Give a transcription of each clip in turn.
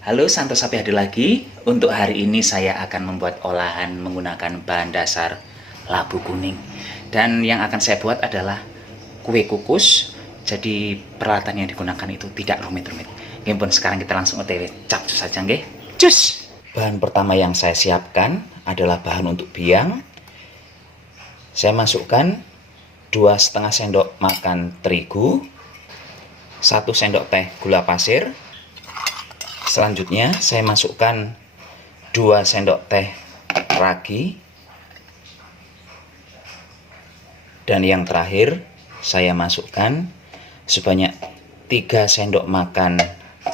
Halo, Santo Sapi hadir lagi. Untuk hari ini saya akan membuat olahan menggunakan bahan dasar labu kuning. Dan yang akan saya buat adalah kue kukus. Jadi peralatan yang digunakan itu tidak rumit-rumit. Oke pun, sekarang kita langsung OTW capcus saja nggih. Cus! Bahan pertama yang saya siapkan adalah bahan untuk biang. Saya masukkan 2,5 sendok makan terigu, 1 sendok teh gula pasir. Selanjutnya saya masukkan 2 sendok teh ragi. Dan yang terakhir saya masukkan sebanyak 3 sendok makan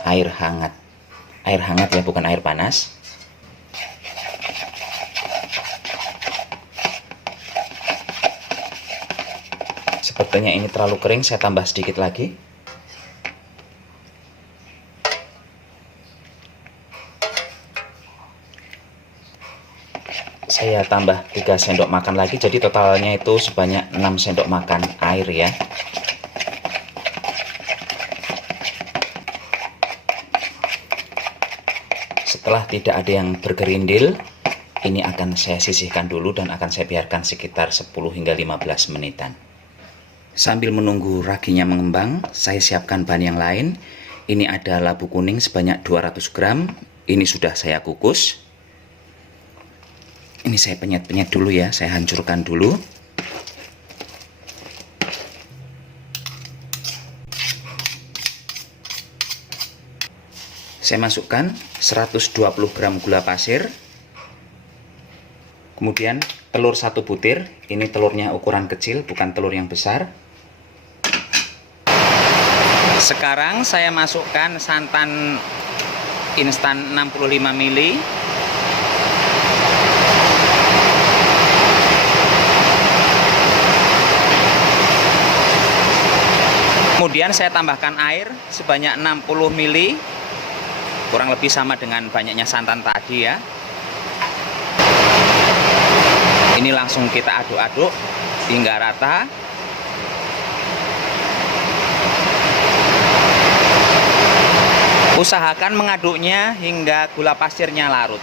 air hangat. Air hangat ya, bukan air panas. Sepertinya ini terlalu kering, saya tambah sedikit lagi. Saya tambah 3 sendok makan lagi, jadi totalnya itu sebanyak 6 sendok makan air ya. Setelah tidak ada yang bergerindil, ini akan saya sisihkan dulu dan akan saya biarkan sekitar 10 hingga 15 menitan. Sambil menunggu raginya mengembang, saya siapkan bahan yang lain. Ini ada labu kuning sebanyak 200 gram. Ini sudah saya kukus. Ini saya penyet-penyet dulu ya, saya hancurkan dulu. Saya masukkan 120 gram gula pasir. Kemudian telur 1 butir. Ini telurnya ukuran kecil, bukan telur yang besar. Sekarang saya masukkan santan instan 65 ml. Kemudian saya tambahkan air sebanyak 60 ml. Kurang lebih sama dengan banyaknya santan tadi ya. Ini langsung kita aduk-aduk hingga rata. Usahakan mengaduknya hingga gula pasirnya larut.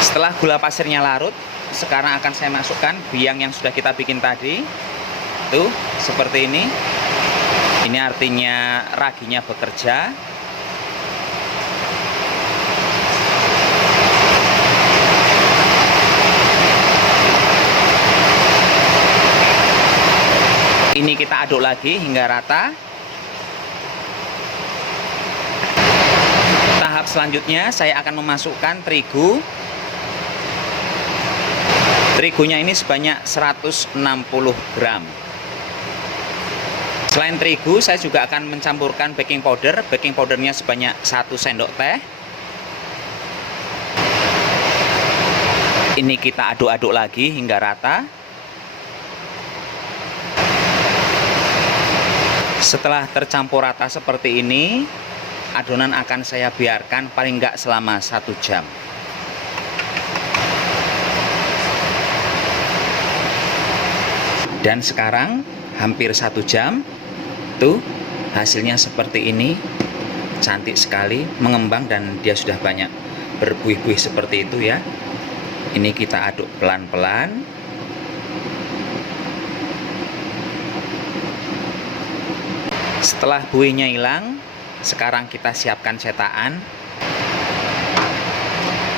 Setelah gula pasirnya larut, sekarang akan saya masukkan biang yang sudah kita bikin tadi. Tuh, seperti ini. Ini artinya raginya bekerja. Ini kita aduk lagi hingga rata. Tahap selanjutnya saya akan memasukkan terigu. Terigunya ini sebanyak 160 gram. Selain terigu, saya juga akan mencampurkan baking powder. Baking powdernya sebanyak 1 sendok teh. Ini kita aduk-aduk lagi hingga rata. Setelah tercampur rata seperti ini, adonan akan saya biarkan paling enggak selama 1 jam. Dan sekarang hampir 1 jam. Tuh, hasilnya seperti ini. Cantik sekali, mengembang dan dia sudah banyak berbuih-buih seperti itu ya. Ini kita aduk pelan-pelan. Setelah buihnya hilang, sekarang kita siapkan cetakan.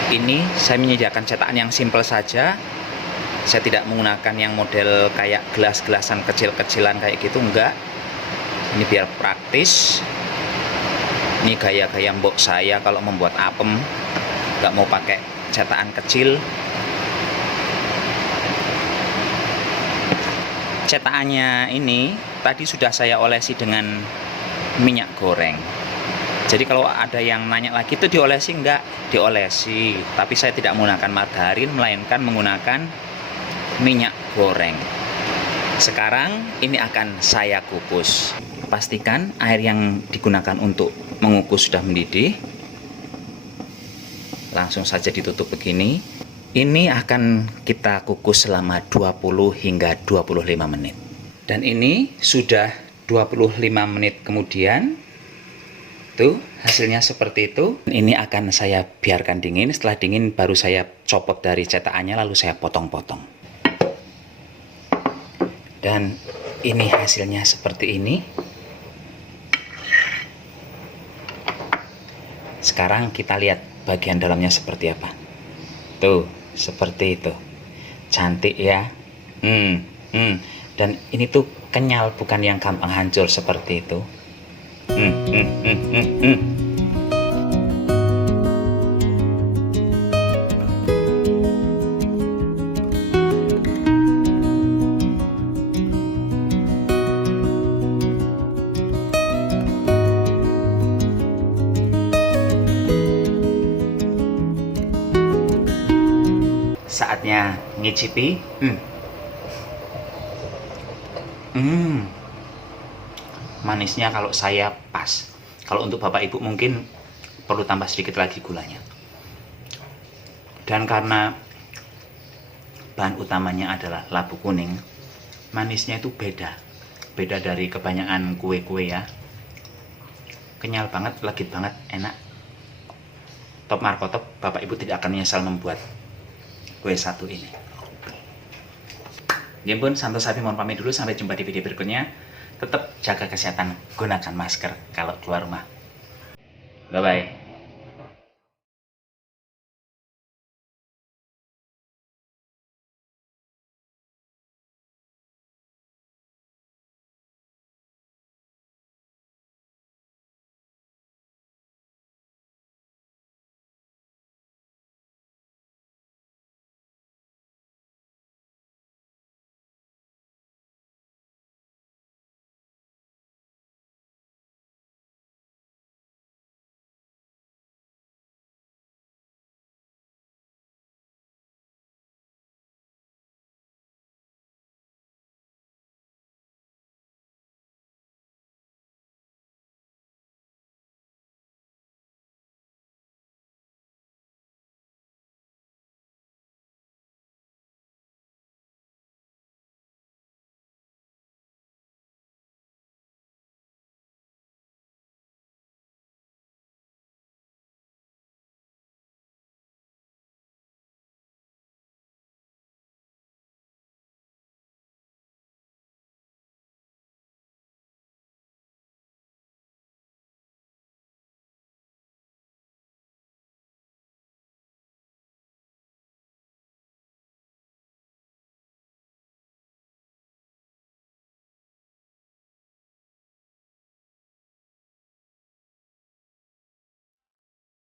Ini saya menyediakan cetakan yang simple saja. Saya tidak menggunakan yang model kayak gelas-gelasan kecil-kecilan kayak gitu, enggak. Ini biar praktis. Ini gaya-gaya mbok saya kalau membuat apem, enggak mau pakai cetakan kecil. Cetakannya ini tadi sudah saya olesi dengan minyak goreng. Jadi kalau ada yang nanya lagi itu diolesi, enggak diolesi. Tapi saya tidak menggunakan margarin, melainkan menggunakan minyak goreng. Sekarang ini akan saya kukus. Pastikan air yang digunakan untuk mengukus sudah mendidih. Langsung saja ditutup begini. Ini akan kita kukus selama 20 hingga 25 menit. Dan ini sudah 25 menit kemudian Tuh, hasilnya seperti itu. Ini akan saya biarkan dingin. Setelah dingin baru saya copot dari cetakannya lalu saya potong-potong. Dan ini hasilnya seperti ini. Sekarang kita lihat bagian dalamnya seperti apa. Tuh, seperti itu. Cantik ya. Dan ini tuh kenyal, bukan yang gampang hancur seperti itu. Saatnya ngicipi. Manisnya kalau saya pas. Kalau untuk bapak ibu mungkin perlu tambah sedikit lagi gulanya. Dan karena bahan utamanya adalah labu kuning, manisnya itu beda dari kebanyakan kue-kue ya. Kenyal banget, legit banget, enak. Top markotop, bapak ibu tidak akan menyesal membuat kue satu ini. Ya pun, Santo Sapi mohon pamit dulu, sampai jumpa di video berikutnya. Tetap jaga kesehatan, gunakan masker kalau keluar rumah. Bye-bye.